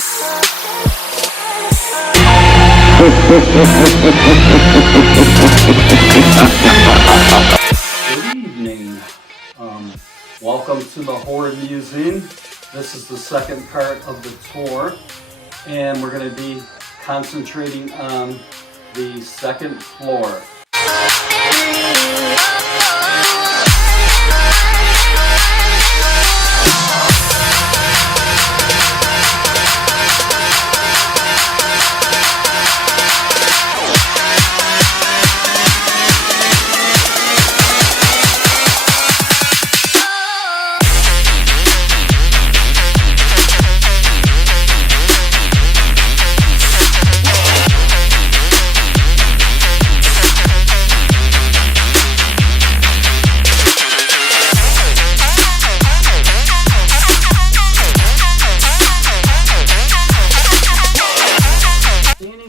Good evening. Welcome to the H.O.R.D Museum. This is the second part of the tour, and we're going to be concentrating on the second floor.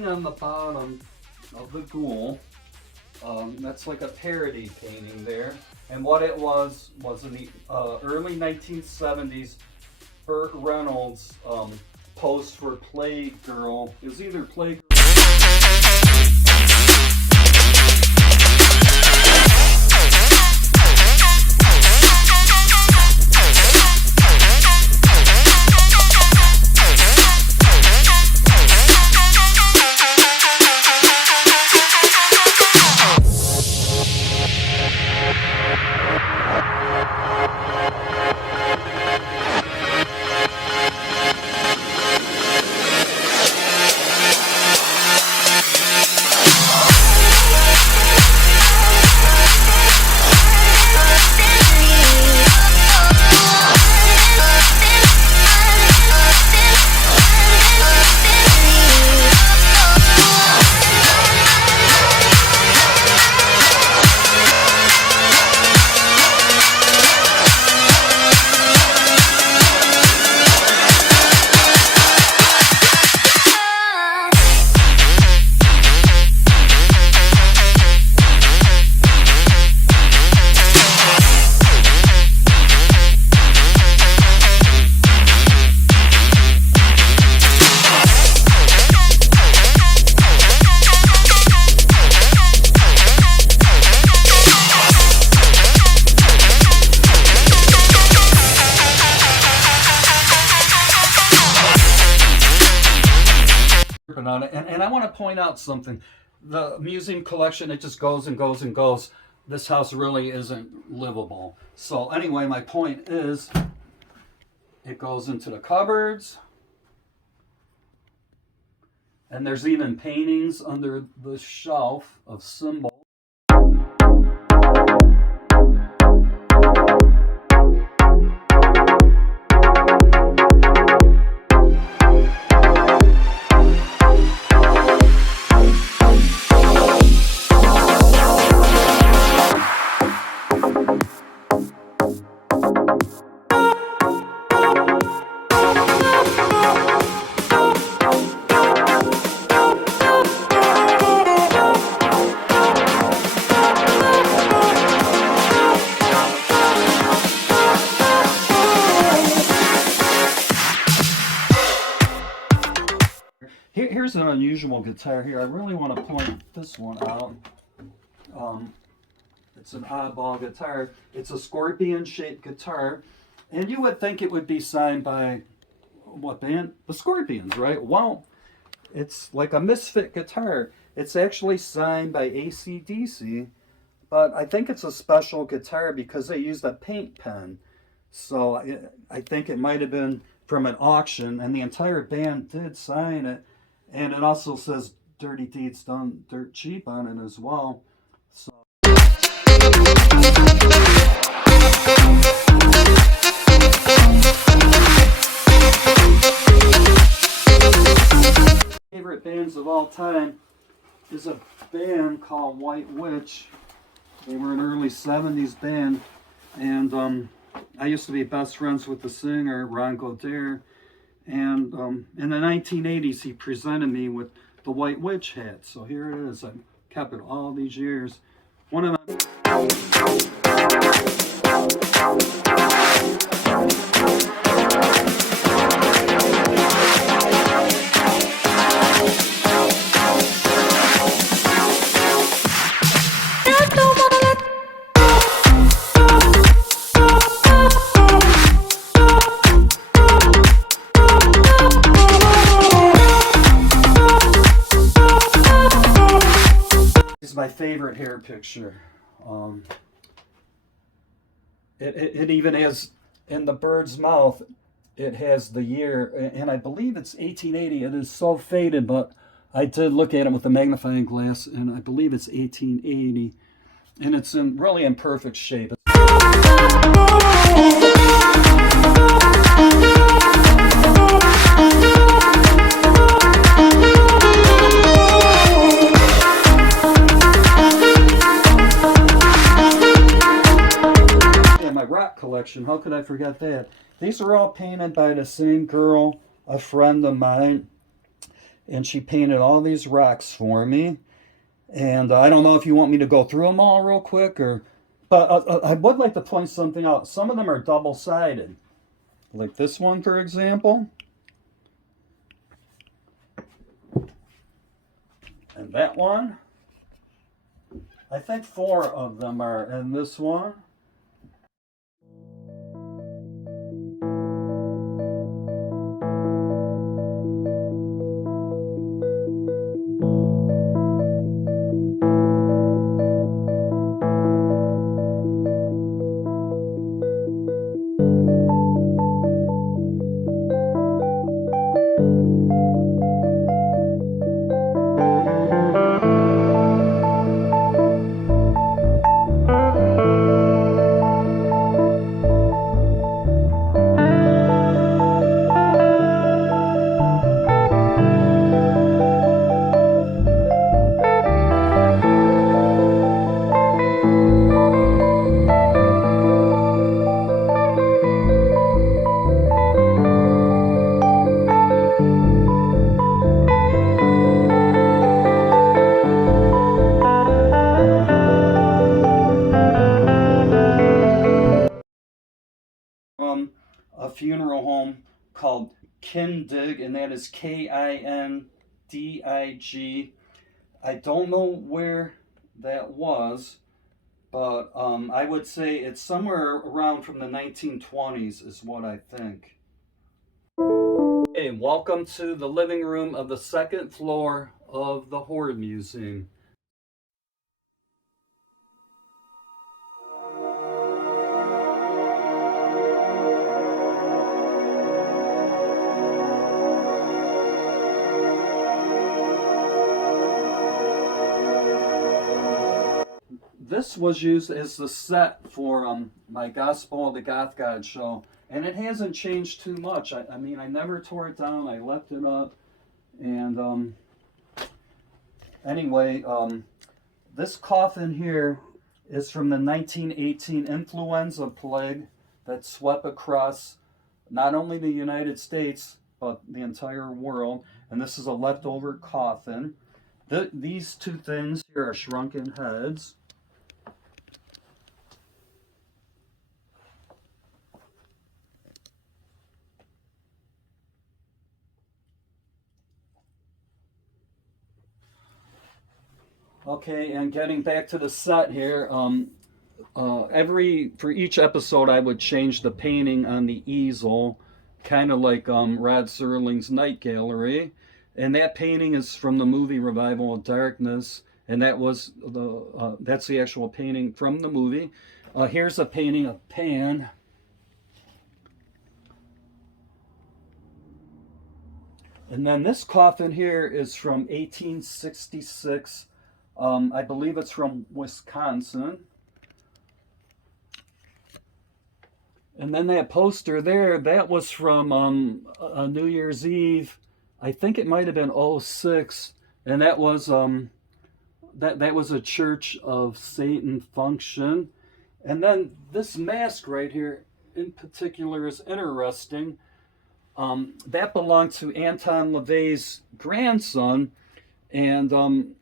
On the bottom of the ghoul, that's like a parody painting there, and what it was in the early 1970s, Burt Reynolds posed for Playgirl. It was either Playgirl. On it. And I want to point out something. The museum collection, it just goes and goes and goes. This house really isn't livable. So anyway, my point is, it goes into the cupboards, and there's even paintings under the shelf of symbols. Here's an unusual guitar here. I really want to point this one out. It's an oddball guitar. It's a scorpion-shaped guitar, and you would think it would be signed by what band? The Scorpions, right? Well, it's like a misfit guitar. It's actually signed by AC/DC, but I think it's a special guitar because they used a paint pen. So I think it might have been from an auction, and the entire band did sign it. And it also says Dirty Deeds Done Dirt Cheap on it as well. So favorite bands of all time is a band called White Witch. They were an early 70s band, and I used to be best friends with the singer Ron Goder. And in the 1980s, he presented me with the White Witch hat. So here it is. I've kept it all these years. One of my favorite hair picture. It even has, in the bird's mouth, it has the year, and I believe it's 1880. It is so faded, but I did look at it with a magnifying glass, and I believe it's 1880, and it's really in perfect shape. My rock collection, how could I forget that? These are all painted by the same girl, a friend of mine, and she painted all these rocks for me. And I don't know if you want me to go through them all real quick, but I would like to point something out. Some of them are double-sided, like this one, for example, and that one. I think 4 of them are in this one. A funeral home called Kindig, and that is Kindig. I don't know where that was, but I would say it's somewhere around from the 1920s is what I think. Hey, welcome to the living room of the 2nd floor of the H.O.R.D Museum. This was used as the set for my Gospel of the Goth God show, and it hasn't changed too much. I mean, I never tore it down. I left it up, and anyway, this coffin here is from the 1918 influenza plague that swept across not only the United States, but the entire world, and this is a leftover coffin. These 2 things here are shrunken heads. Okay, and getting back to the set here, for each episode I would change the painting on the easel, kind of like Rod Serling's Night Gallery, and that painting is from the movie Revival of Darkness, and that's the actual painting from the movie. Here's a painting of Pan. And then this coffin here is from 1866. I believe it's from Wisconsin. And then that poster there, that was from a New Year's Eve. I think it might have been 06, and that was that was a Church of Satan function. And then this mask right here in particular is interesting. That belonged to Anton LaVey's grandson, and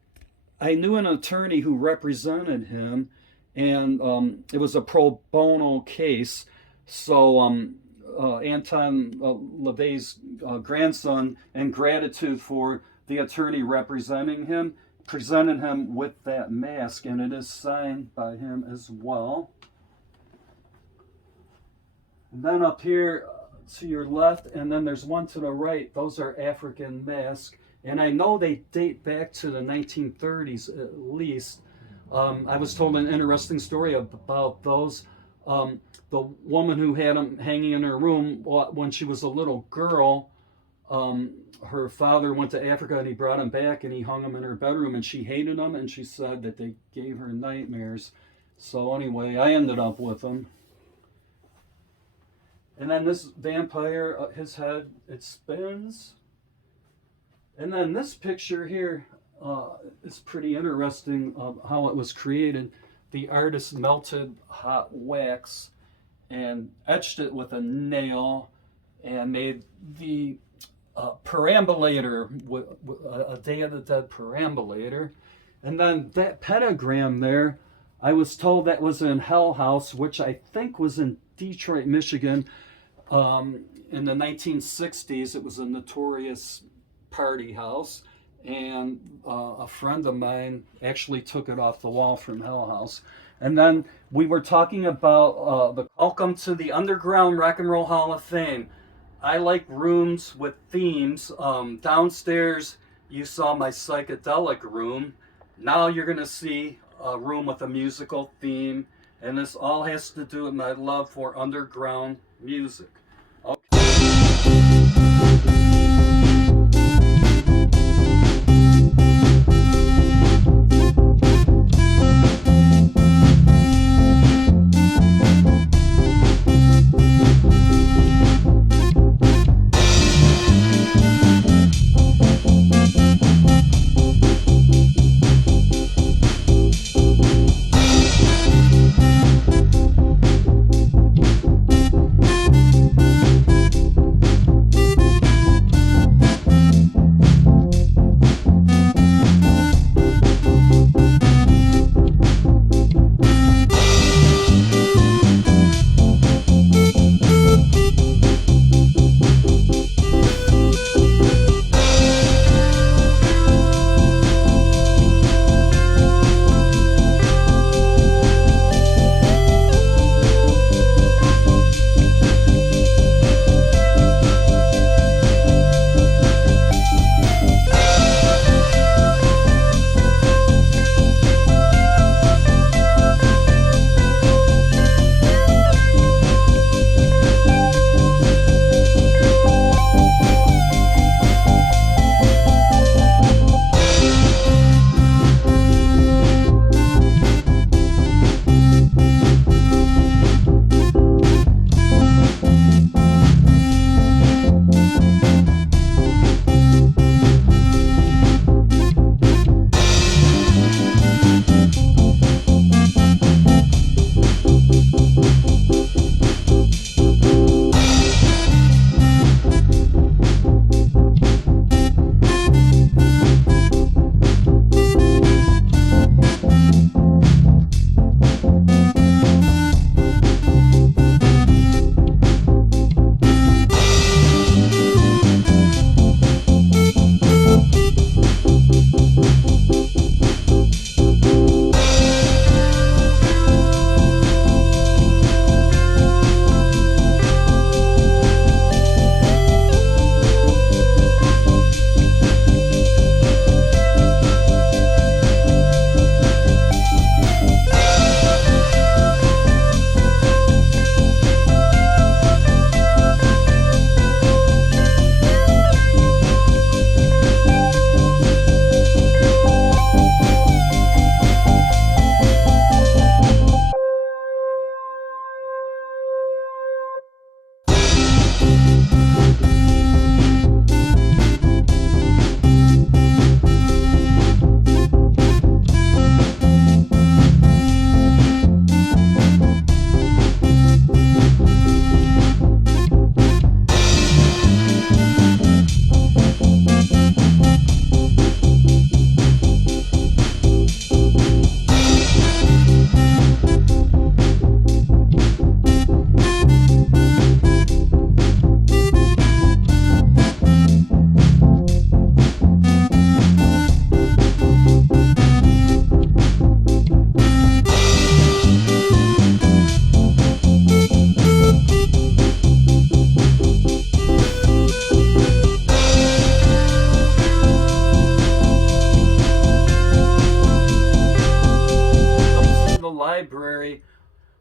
I knew an attorney who represented him, and it was a pro bono case. So Anton LaVey's grandson, in gratitude for the attorney representing him, presented him with that mask, and it is signed by him as well. And then up here to your left, and then there's one to the right, those are African masks. And I know they date back to the 1930s at least. I was told an interesting story about those. The woman who had them hanging in her room when she was a little girl, her father went to Africa and he brought them back and he hung them in her bedroom and she hated them and she said that they gave her nightmares. So anyway, I ended up with them. And then this vampire, his head, it spins. And then this picture here is pretty interesting how it was created. The artist melted hot wax and etched it with a nail and made the perambulator, a Day of the Dead perambulator. And then that pentagram there, I was told that was in Hell House, which I think was in Detroit, Michigan. In the 1960s, it was a notorious party house, and a friend of mine actually took it off the wall from Hell House. And then we were talking about the welcome to the Underground Rock and Roll Hall of Fame. I like rooms with themes. Downstairs, you saw my psychedelic room. Now you're going to see a room with a musical theme, and this all has to do with my love for underground music.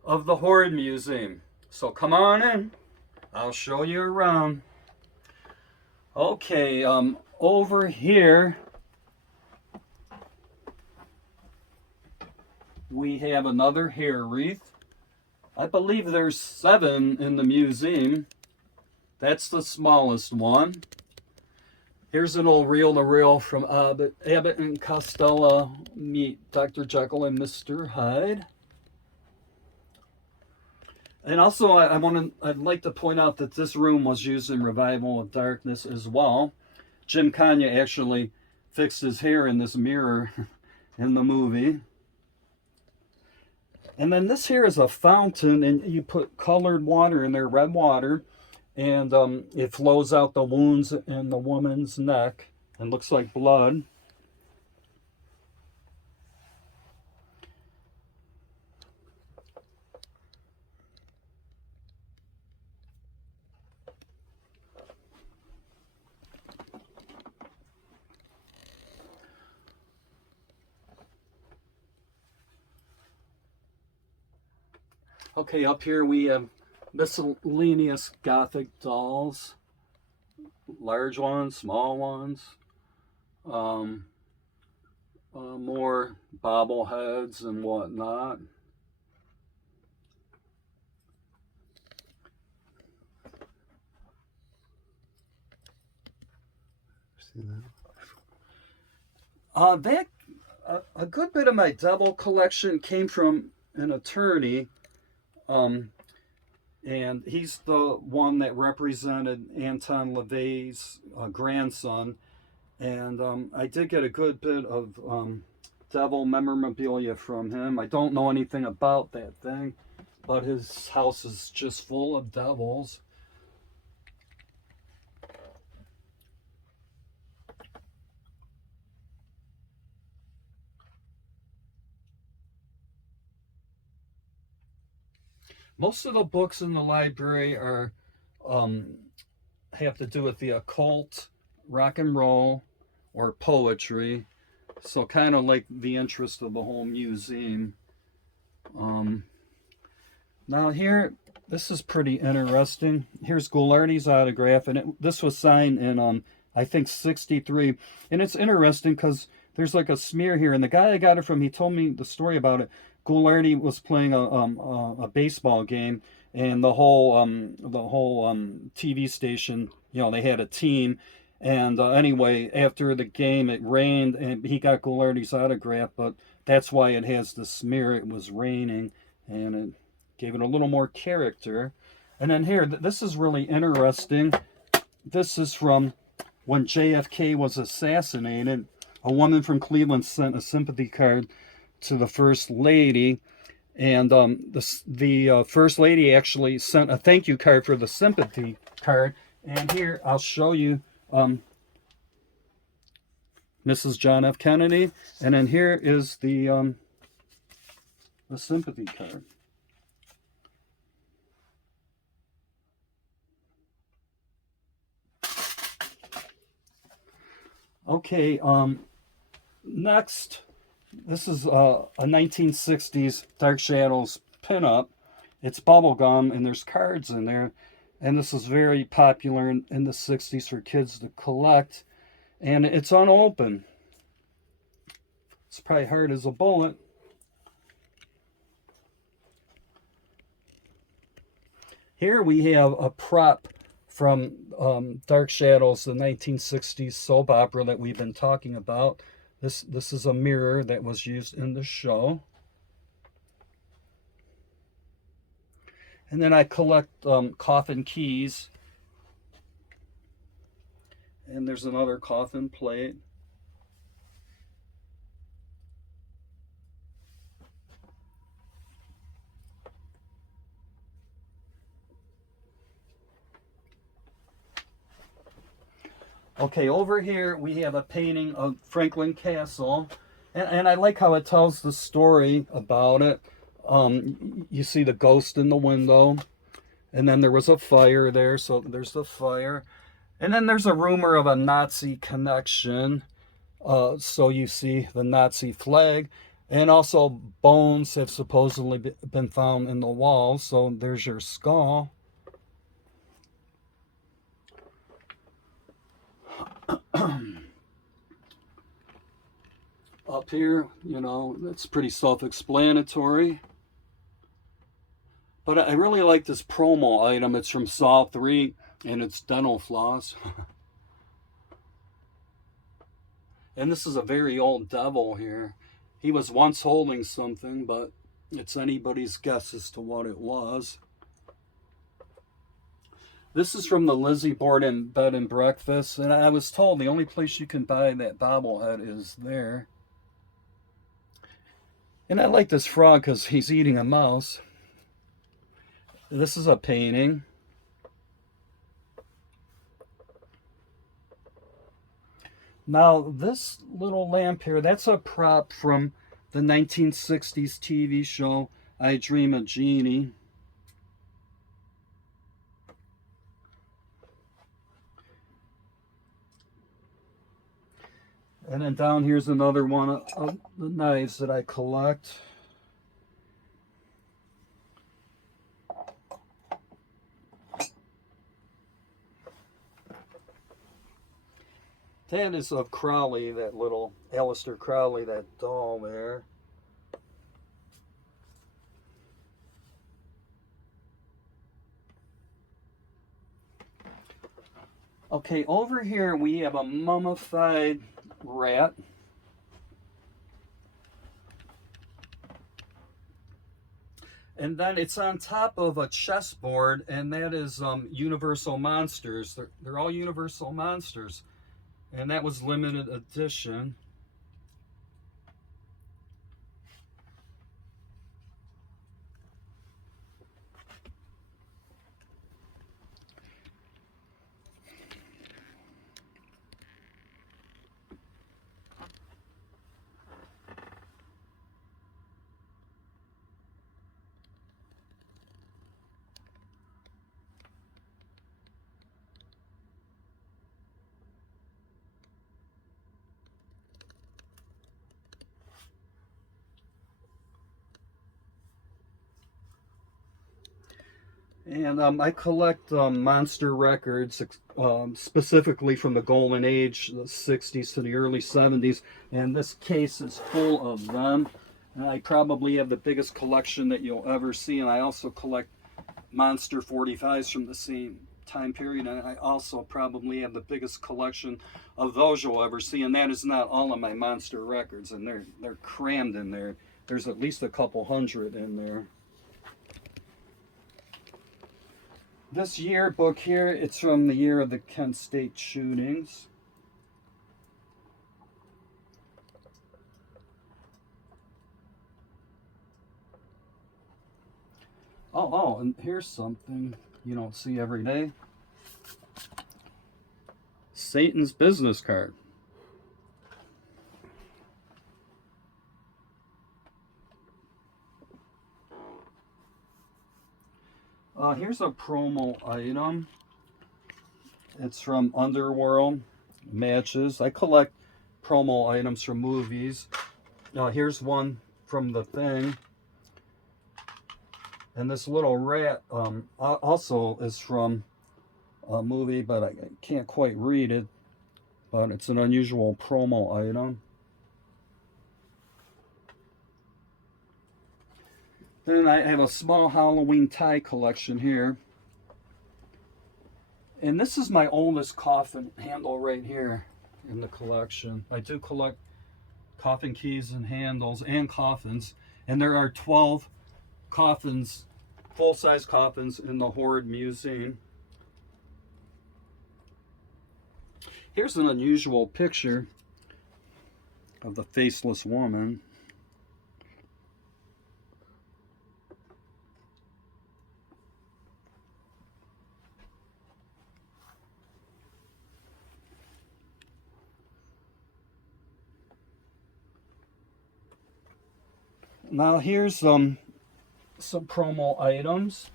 of the H.O.R.D Museum. So come on in. I'll show you around. Okay, over here we have another hair wreath. I believe there's 7 in the museum. That's the smallest one. Here's an old reel-to-reel from Abbott and Costello meet Dr. Jekyll and Mr. Hyde. And also, I'd like to point out that this room was used in Revival of Darkness as well. Jim Kanye actually fixed his hair in this mirror in the movie. And then this here is a fountain, and you put colored water in there, red water, and it flows out the wounds in the woman's neck and looks like blood. Okay, up here we have miscellaneous Gothic dolls. Large ones, small ones. More bobbleheads and whatnot. See that? A good bit of my devil collection came from an attorney. And he's the one that represented Anton LaVey's grandson. And I did get a good bit of devil memorabilia from him. I don't know anything about that thing, but his house is just full of devils. Most of the books in the library are have to do with the occult, rock and roll, or poetry. So kind of like the interest of the whole museum. Now here, this is pretty interesting. Here's Ghoulardi's autograph, and this was signed in I think 63. And it's interesting because there's like a smear here, and the guy I got it from, he told me the story about it. H.O.R.D was playing a baseball game, and the whole TV station, you know, they had a team, and anyway, after the game it rained, and he got Ghoulardi's autograph, but that's why it has the smear. It was raining, and it gave it a little more character. And then here, this is really interesting. This is from when JFK was assassinated. A woman from Cleveland sent a sympathy card to the First Lady, and the First Lady actually sent a thank you card for the sympathy card. And here, I'll show you Mrs. John F. Kennedy, and then here is the sympathy card. Okay, next, this is a 1960s Dark Shadows pinup. It's bubblegum, and there's cards in there. And this is very popular in the 60s for kids to collect. And it's unopened. It's probably hard as a bullet. Here we have a prop from Dark Shadows, the 1960s soap opera that we've been talking about. This is a mirror that was used in the show. And then I collect coffin keys. And there's another coffin plate. Okay, over here we have a painting of Franklin Castle, and I like how it tells the story about it. You see the ghost in the window, and then there was a fire there, so there's the fire. And then there's a rumor of a Nazi connection, so you see the Nazi flag. And also bones have supposedly been found in the walls. So there's your skull. Up here, you know, it's pretty self-explanatory. But I really like this promo item. It's from Saw 3, and it's dental floss. And this is a very old devil here. He was once holding something, but it's anybody's guess as to what it was. This is from the Lizzie Board and Bed and Breakfast, and I was told the only place you can buy that bobblehead is there. And I like this frog because he's eating a mouse. This is a painting. Now, this little lamp here, that's a prop from the 1960s TV show, I Dream of Jeannie. And then down here's another one of the knives that I collect. That is of Crowley, that little Aleister Crowley, that doll there. Okay, over here we have a mummified rat. And then it's on top of a chessboard, and that is Universal Monsters. They're all Universal Monsters. And that was limited edition. And I collect monster records, specifically from the golden age, the 60s to the early 70s. And this case is full of them. And I probably have the biggest collection that you'll ever see. And I also collect monster 45s from the same time period. And I also probably have the biggest collection of those you'll ever see. And that is not all of my monster records. And they're crammed in there. There's at least a couple hundred in there. This yearbook here, it's from the year of the Kent State shootings. Oh, and here's something you don't see every day. Satan's business card. Here's a promo item. It's from Underworld Matches. I collect promo items from movies. Here's one from The Thing. And this little rat also is from a movie, but I can't quite read it. But it's an unusual promo item. Then I have a small Halloween tie collection here. And this is my oldest coffin handle right here in the collection. I do collect coffin keys and handles and coffins. And there are 12 coffins, full-size coffins in the H.O.R.D Museum. Here's an unusual picture of the faceless woman. Now here's some promo items.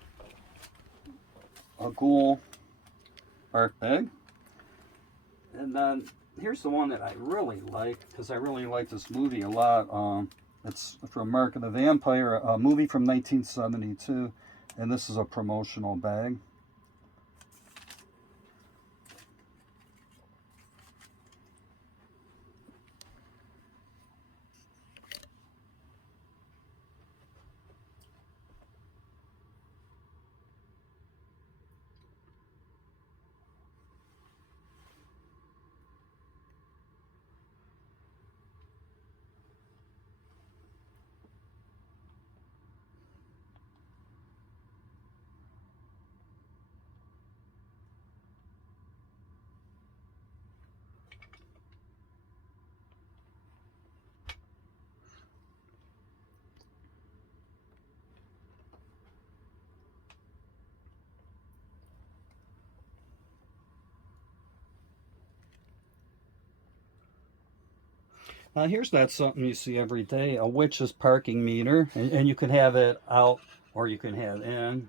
A ghoul art bag. And then here's the one that I really like, because I really like this movie a lot. It's from Mark of the Vampire, a movie from 1972, and this is a promotional bag. Now here's not something you see every day, a witch's parking meter, and you can have it out or you can have in.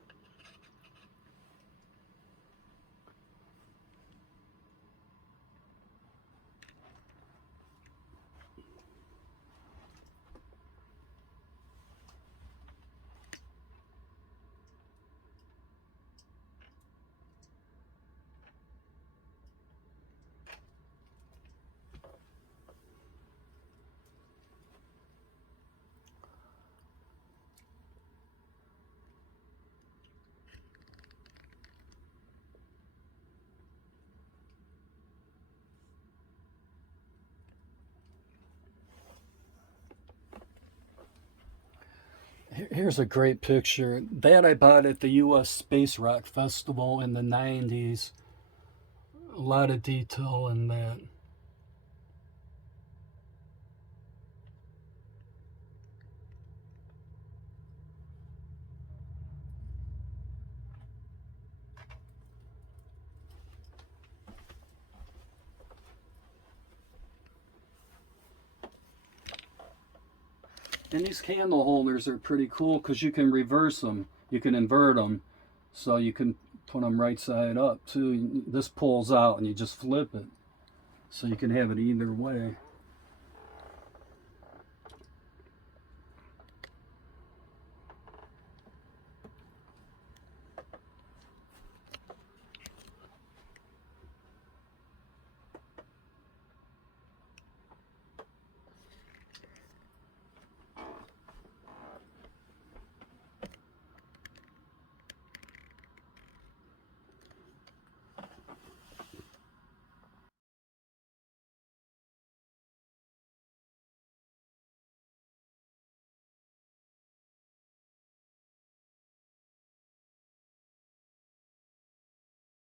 Here's a great picture that I bought at the U.S. Space Rock Festival in the 90s. A lot of detail in that. And these candle holders are pretty cool because you can reverse them. You can invert them. So you can put them right side up too. This pulls out and you just flip it. So you can have it either way.